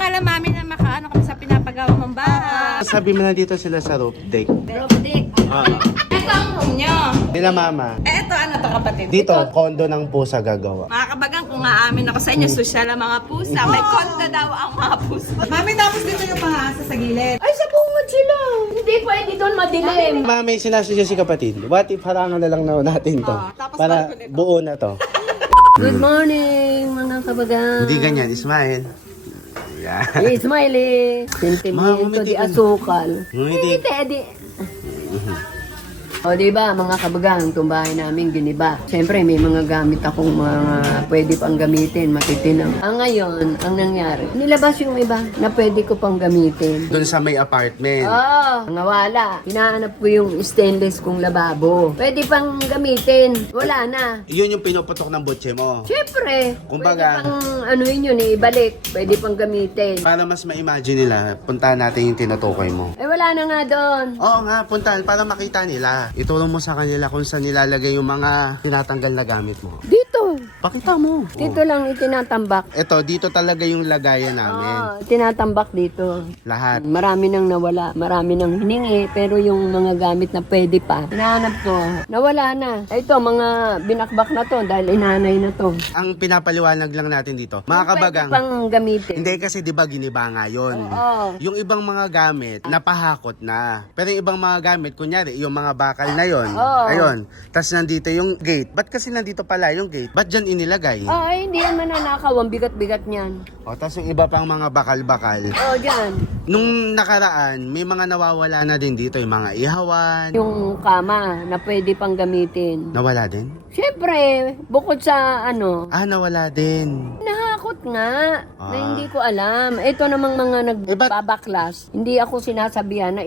nga lang, mami, na makaano kami sa pinapagawa mong bahay. Sabi mo na dito sila sa roof deck. Robotic. Ito ang room nyo. Nila mama. Ito, ano to kapatid? Dito, Ito, kondo ng pusa gagawa. mga kabagang, kung aamin ako sa inyo, social ang mga pusa. May konta daw ang mga pusa. Mami, tapos dito yung pangasa sa gilid. Ay, sa bungod sila. Hindi pwede doon madilim. Mama, may sinasadya si kapatid. What if harangan na lang na natin to? tapos Para balkon ito. buo na to. Good morning, mga kabagang. Hindi ganyan, Ismael. Yeah. Hey, Smiley. Sentimiento ngumiti di ka. asukal. Ngumiti. Di. O, diba, mga kabagang, itong bahay namin giniba. Siyempre, may mga gamit akong mga pwede pang gamitin, matitinang. Ngayon, ang nangyari, nilabas yung iba na pwede ko pang gamitin. Doon sa may apartment. Oo, nawala. Hinahanap ko yung stainless kong lababo. Pwede pang gamitin. Wala na. Yun yung pinuputok ng butche mo. Siyempre, Kumbaga- pwede pang ano yun, ibalik. Pwede pang gamitin. Para mas ma-imagine nila, puntahan natin yung tinutukoy mo. Eh, wala na nga doon. Oo nga, puntahan para makita nila. Itulong mo sa kanila kung saan nilalagay yung mga tinatanggal na gamit mo. Dito. Pakita mo. Dito lang itinatambak. Ito, dito talaga yung lagayan namin. Tinatambak dito. Lahat. Marami nang nawala, marami nang hiningi, pero yung mga gamit na pwede pa, hinahanap ko, nawala na. Ito, mga binakbak na to dahil inanay na to. Ang pinapaliwanag lang natin dito, mga Yung kabagang, pwede pang gamitin. hindi kasi di ba giniba nga yun. Oo. Yung ibang mga gamit, napahakot na. Pero yung ibang mga gamit, kunyari, yung mga bakal na yon. Oo. Ayun. Tapos nandito yung gate. Ba't kasi nandito pala yung gate? Ba't dyan inilagay? Ay, hindi naman nanakaw, ang bigat-bigat niyan. O, tapos yung iba pang mga bakal-bakal. Dyan. Nung nakaraan, may mga nawawala na din dito. Yung mga ihawan. Yung kama na pwede pang gamitin. Nawala din? Siyempre, bukod sa ano, Ah, nawala din. nahakot nga na Ah. hindi ko alam. Ito namang mga nagbabaklas, hindi ako sinasabihan na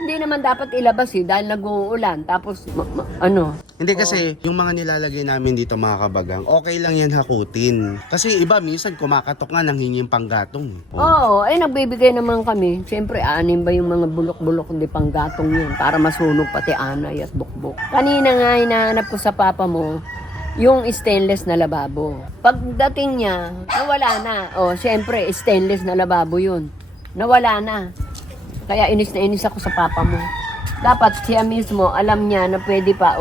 hindi naman dapat ilabas dahil nag-uulan. Tapos, ano, Hindi kasi, yung mga nilalagay namin dito mga kabagang, okay lang yan hakutin. Kasi iba, minsan kumakatok nga nang hinging panggatong. oo, nagbibigay naman kami. Siyempre, anim ba yung mga bulok-bulok di panggatong yun para masunog pati anay at bukbok. Kanina nga, hinahanap ko sa papa mo, yung stainless na lababo. Pagdating niya, nawala na. Siyempre, stainless na lababo yun. Nawala na. Kaya inis na inis ako sa papa mo. Dapat siya mismo, alam niya na pwede pa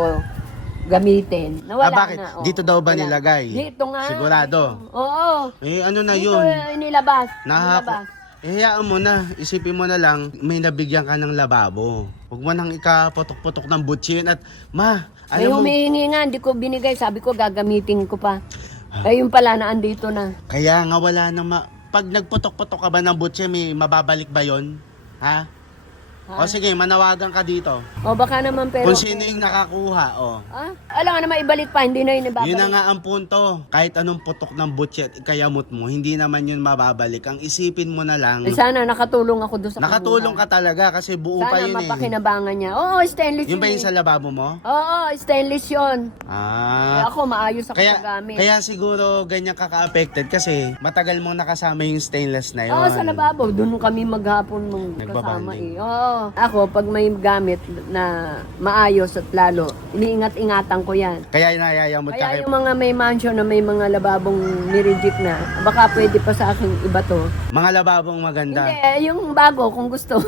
gamitin. Nawala Bakit? na. Dito daw ba Wala. nilagay? Dito nga. Sigurado? Oo. Eh, ano na Dito yun? inilabas. Nahako. Hayaan mo na. Isipin mo na lang, may nabigyan ka ng lababo. Huwag mo nang ikapotok-potok ng butsin at, ma, May alam mo, humihingi nga, hindi ko binigay. Sabi ko, gagamitin ko pa. Ayun pala, naandito na. kaya nga wala nang pag nagpotok-potok ka ba ng butsin, may mababalik ba yon? Ha? O sige, manawagan ka dito. Baka naman pero... Kung sino yung nakakuha, Alam nga naman, ibalik pa. Hindi na yun ibabalik. Yun na nga ang punto. Kahit anong putok ng butsi at kayamot mo, hindi naman yun mababalik. Ang isipin mo na lang, Sana nakatulong ako doon sa nakatulong ka talaga kasi buo pa Sana yun eh. mapakinabangan niya. Oo, stainless Yung ba yun yung sa lababo mo? Oo, stainless yun. Ah. Ako, maayos ako Kaya, sa gamit. kaya siguro ganyan ka-affected kasi matagal mong nakasama yung stainless na yun. Oo, sa lababo. Doon kami maghapon mong kasama Nagbabanding. Oo. Ako, pag may gamit na maayos at lalo, iniingat-ingatan ko yan. Kaya nayayamot ka kay... Kaya yung mga may mansion na may mga lababong nireject na, baka pwede pa sa akin iba to. Mga lababong maganda. Hindi, yung bago kung gusto.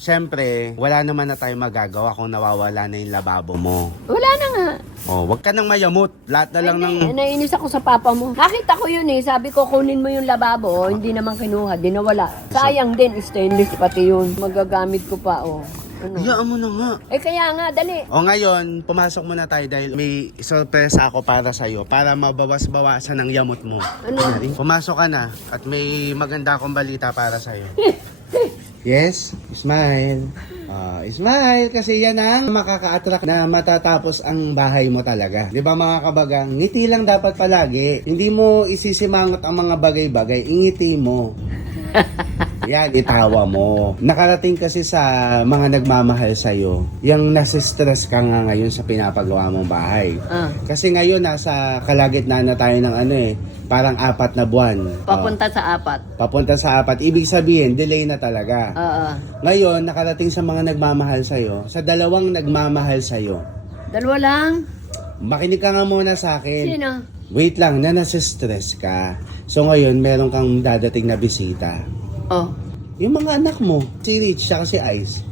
Siyempre, wala naman na tayo magagawa kung nawawala na yung lababo mo. Wala na nga. Oh, wag ka nang mayamot. Lahat na lang ng... Nainis ako sa papa mo. Nakita ko yun Sabi ko, kunin mo yung lababo. Hindi naman kinuha. Di nawala. Sayang din, stainless pati yun. Magagamit ko pa, Ano? Hayaan mo na nga. Kaya nga, dali. O ngayon, pumasok muna tayo dahil may sorpresa ako para sa'yo para mabawas-bawasan ang yamot mo. Ano? Pumasok ka na at may maganda akong balita para sa'yo. Yes, smile. Smile kasi yan ang makaka-attract na matatapos ang bahay mo talaga. 'Di ba mga kabagang? Ngiti lang dapat palagi. Hindi mo isisimangot ang mga bagay-bagay, ingiti mo. Yan, itawa mo. Nakarating kasi sa mga nagmamahal sa'yo, yung nasistress ka nga ngayon sa pinapagawa mong bahay. Kasi ngayon, nasa kalagitnaan na tayo ng parang 4 na buwan. Papunta sa 4. Papunta sa 4. Ibig sabihin, delay na talaga. Oo. Ngayon, nakarating sa mga nagmamahal sa'yo, sa 2 nagmamahal sa'yo. 2 lang? Makinig ka nga muna sa akin. Sino? Wait lang, na nasa-stress ka. So ngayon, meron kang dadating na bisita. Oh. Yung mga anak mo, si Rich, siya si Ice.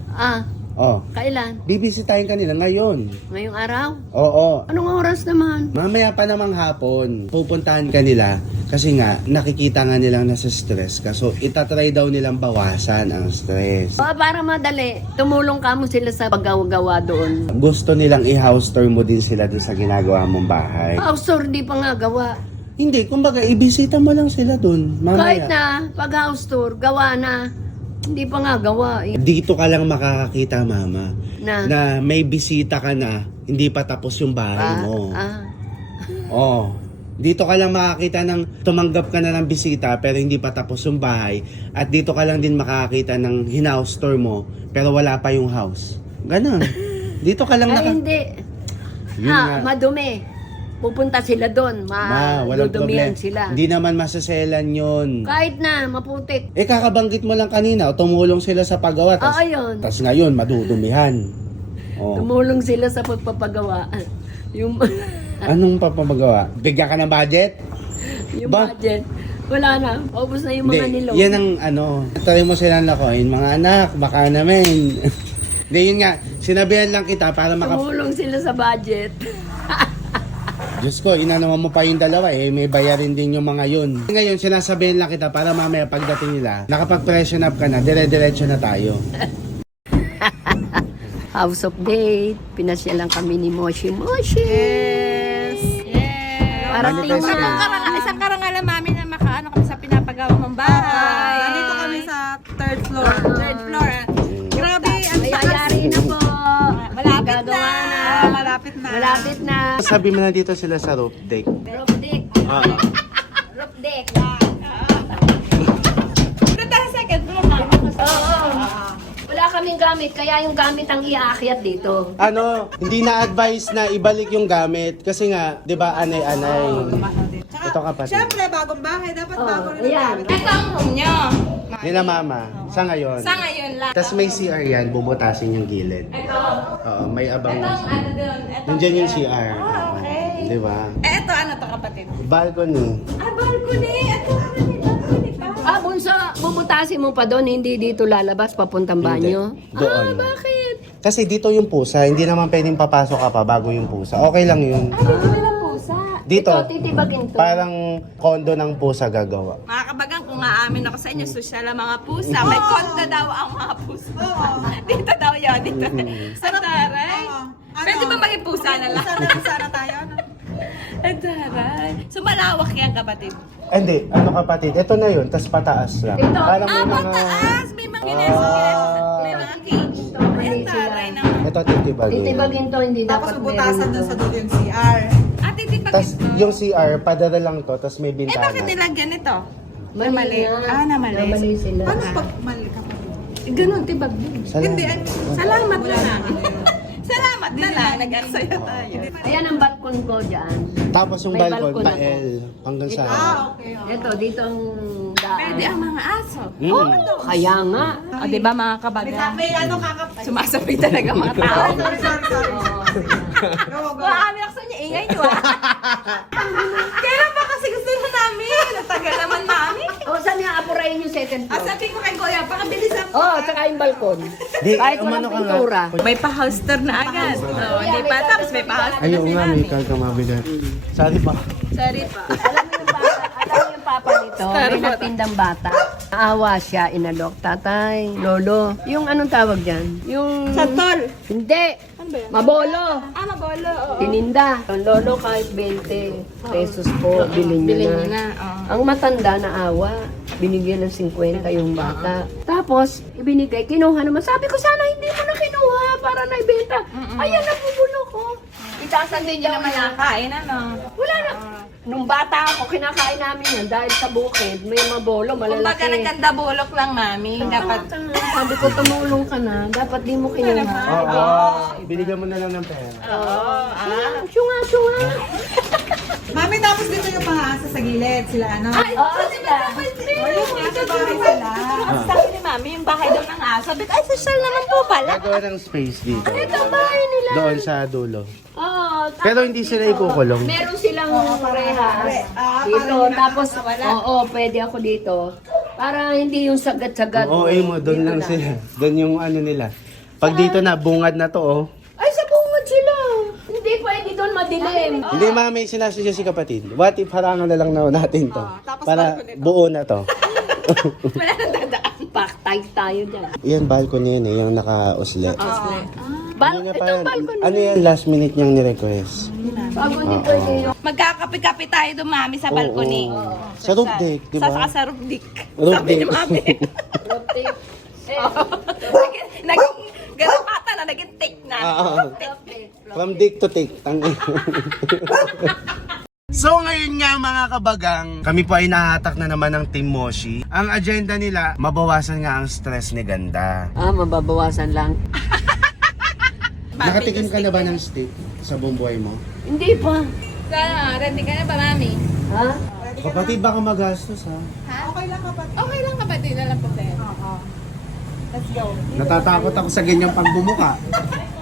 Oh, Kailan? bibisitahin ka nila ngayon. Ngayong araw? Oo. Anong oras naman? Mamaya pa namang hapon, pupuntahan ka nila kasi nga, nakikita nga nilang nasa stress ka. So, itatry daw nilang bawasan ang stress. Para madali, tumulong ka mo sila sa paggawa doon. Gusto nilang i-house tour mo din sila doon sa ginagawa mong bahay. House tour, di pa nga gawa. Hindi, kumbaga, ibisita mo lang sila doon. Kahit Mamaya. na, pag house tour, gawa na. Hindi pa nga gawa. Dito ka lang makakakita, mama, Na? na may bisita ka na, hindi pa tapos yung bahay mo. Oo. Dito ka lang makakita ng tumanggap ka na ng bisita pero hindi pa tapos yung bahay. At dito ka lang din makakita ng hinouse tour mo pero wala pa yung house. Ganon. Dito ka lang Ay, hindi. Yun nga. Madumi. Pupunta sila doon. Walang Madudumihan problem. sila. Hindi naman masaselan yun. Kahit na, maputik. Kakabanggit mo lang kanina, tumulong sila sa paggawa. Ayun. Tapos ngayon, madudumihan. Oh. Tumulong sila sa pagpapagawa. Yung, Anong papamagawa? Bigyan ka ng budget? yung Ba? budget. Wala na. Ubus na yung mga nilong. Yan ang try mo silang lakoin. Mga anak, baka naman. Hindi, yun nga. Sinabihan lang kita para Tumulong sila sa budget. Diyos ko, inanawan mo pa yung dalawa may bayarin din yung mga yun. Ngayon, sinasabihan lang kita para mamaya pagdating nila, nakapag-pression up ka na, dire-diretso na tayo. House of Date. Pinasya lang kami ni Moshi. Moshi! Yes! Para Manifest tingnan. Isang karangalan, mami, na makaano kami sa pinapagawa mong bahay. Nandito kami sa third floor. Third floor. Grabe, ang Ay, taas. ayari na po. Malapit na. Gagawa na. Malapit na. Malapit na. Sabi mo na dito sila sa roof deck. Roof deck. Roof deck. Second floor na. Oo. Wala kaming gamit, kaya yung gamit ang iaakyat dito. Hindi na-advise na ibalik yung gamit kasi nga, di ba, anay-anay. Tsaka, Ito kapatid. syempre, bagong bahay. Dapat bago rin ang ayan. gamit. Ito ang room nyo. Nila mama, sa ngayon. Sa ngayon lang. Tapos may CR yan, bubutasin yung gilid. Ito. Oo, may abang. Ito ang ano doon. Ito. Nandiyan yung CR. Okay. Di ba? Ito ano to kapatid? Balcony. Balcony. Ito balcony pa. Bunso, bubutasin mo pa doon, hindi dito lalabas papuntang banyo. Doon. Bakit? Kasi dito yung pusa, hindi naman pwedeng papasok ka pa bago yung pusa. Okay lang yun. Dito lang pusa. Dito. Ito, titibagin to. Parang kondo ng pusa gagawa. Mga kabagang, kung aamin ako sa inyo, sosyal ang mga pusa. May konta daw ang mga pusa. Dito daw yun. Dito. Sa taray. Pwede ba maging pusa na lang? Sana tayo. Ano? Ang taray. So malawak yan kapatid. Hindi, kapatid, ito na yun, tas pataas lang. Ito. Parang may mga... Mataas! May mga may mga cage. Ang taray naman. Ito titibagin. Titibagin to, hindi Tapos dapat bubutasan meron doon sa to. dulo yung CR. Ate, di ba Tas yung CR, padala lang to, tas may Eh, bakit bintana. nilagyan ito? Mali nga. Namali. Namali sila. Paano pag mali ka pa? Ganun, tibag din. Hindi, ay, Salamat na lang. Salamat na lang. Nag-aksaya tayo. Ayan ang balkon ko dyan. Tapos yung May balcon, balkon ako. pa-L, hanggang sa... okay. Ito, dito ang daan. Pwede ang mga aso. Kaya nga. O, di ba mga kabaga? May ano kakap... Sumasabi talaga mga tao. Sorry. Go, go. Amin ako sa inyo, ingay nyo ah. Kailan ba kasi gusto na namin? Natagal naman mami. O, saan nga apurayin yung second At floor? sabi ko kay Kuya, pakabilis ako. Oh, tsaka yung balkon. Di, Kahit umano walang ka nga. pintura. May pa-house tour na agad. Oh, hindi pa tapos may pa-house tour na Ayun si nga, mami. may kagamabigat. Sorry pa. Sorry pa. Alam mo yung papa nito, may nagtindang bata. Naawa siya, inalok. Tatay, lolo. Yung anong tawag dyan? Yung... Santol. Hindi. Ano ba yan? Mabolo. Mabolo. Oo. Tininda. Ang lolo kahit 20 pesos po, bilhin Bilhin niyo niyo na. na. Oo. Ang matanda na awa, binigyan ng 50 yung bata. Tapos, ibinigay, kinuha naman. Sabi ko, sana hindi mo na kinuha para naibenta. Ayan, nabubulo ko. Itasan din Hindi niya naman naman. nakain, ano? Wala na. Nung bata ako, kinakain namin yan dahil sa bukid, may mabolo, Kumbaga malalaki. nagkanda bulok lang, mami. Dapat... Sabi ko, tumulong ka na. Dapat di mo kinuha. Oo, binigyan mo na lang ng pera. Syunga. Mami, tapos dito yung pangaasa sa gilid. Sila ano? Oo, sila. Nasa bahay sila. Ang sabi ni mami, yung bahay daw ng aso. Sabi ko, ay, social naman po pala. Gagawa ng space dito. Ito ang bahay nila. Doon sa dulo. Oo, Pero hindi sila ikukulong. Meron silang parehas. Dito, tapos, oo, pwede ako dito. Para hindi yung sagat-sagat. Oo, mo, doon lang sila. Doon yung ano nila. Pag dito na, bungad na to, oh. Ay, sa bungad sila. Hindi pwede doon madilim. Hindi, mami, sinasadya si kapatid. What if harangan na lang na natin to? Para buo na to. Wala nang dadaan. Paktay tayo dyan. Yan, balcony yan eh, yung naka-usle. Ano ano yan, last minute niyang nirequest? Bago hindi pwede yung... Magkakape-kape tayo doon, mami, sa balcony. Sa roof deck, di ba? Sa roof deck. Roof Sabi ni deck. mami. Naging, ganun ata na, naging take na. From dick to tick. So ngayon nga mga kabagang, kami po ay nahatak na naman ng Team Moshi. Ang agenda nila, mabawasan nga ang stress ni Ganda. Mababawasan lang. Nakatikim ka na ba ng steak sa buong buhay mo? Hindi pa. Sana, ready ka na ba, mami? Ha? Kapatid, baka magastos ha. Okay lang kapatid. Okay lang kapatid, na lang po tayo. Oo. Let's go. Natatakot ako sa ganyang pagbumuka.